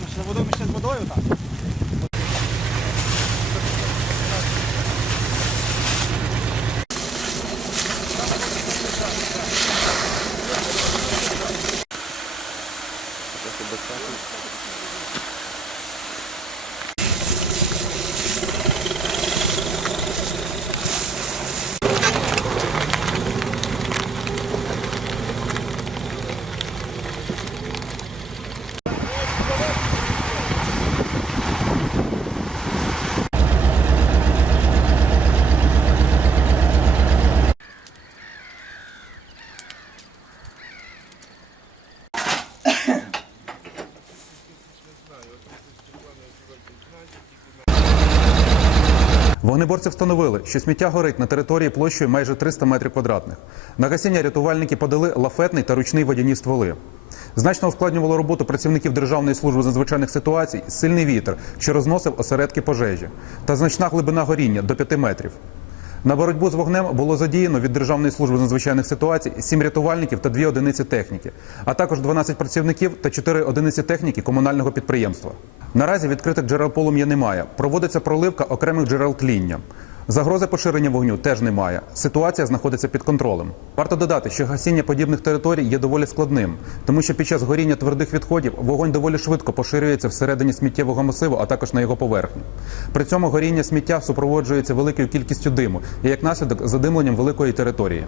теж, що будемо ще з водою так. Вогнеборці встановили, що сміття горить на території площею майже 300 метрів квадратних. На гасіння рятувальники подали лафетний та ручний водяні стволи. Значно ускладнювало роботу працівників Державної служби з надзвичайних ситуацій сильний вітер, що розносив осередки пожежі, та значна глибина горіння до 5 метрів. На боротьбу з вогнем було задіяно від Державної служби з надзвичайних ситуацій 7 рятувальників та 2 одиниці техніки, а також 12 працівників та 4 одиниці техніки комунального підприємства. Наразі відкритих джерел полум'я немає. Проводиться проливка окремих джерел тління. Загрози поширення вогню теж немає. Ситуація знаходиться під контролем. Варто додати, що гасіння подібних територій є доволі складним, тому що під час горіння твердих відходів вогонь доволі швидко поширюється всередині сміттєвого масиву, а також на його поверхні. При цьому горіння сміття супроводжується великою кількістю диму і як наслідок задимленням великої території.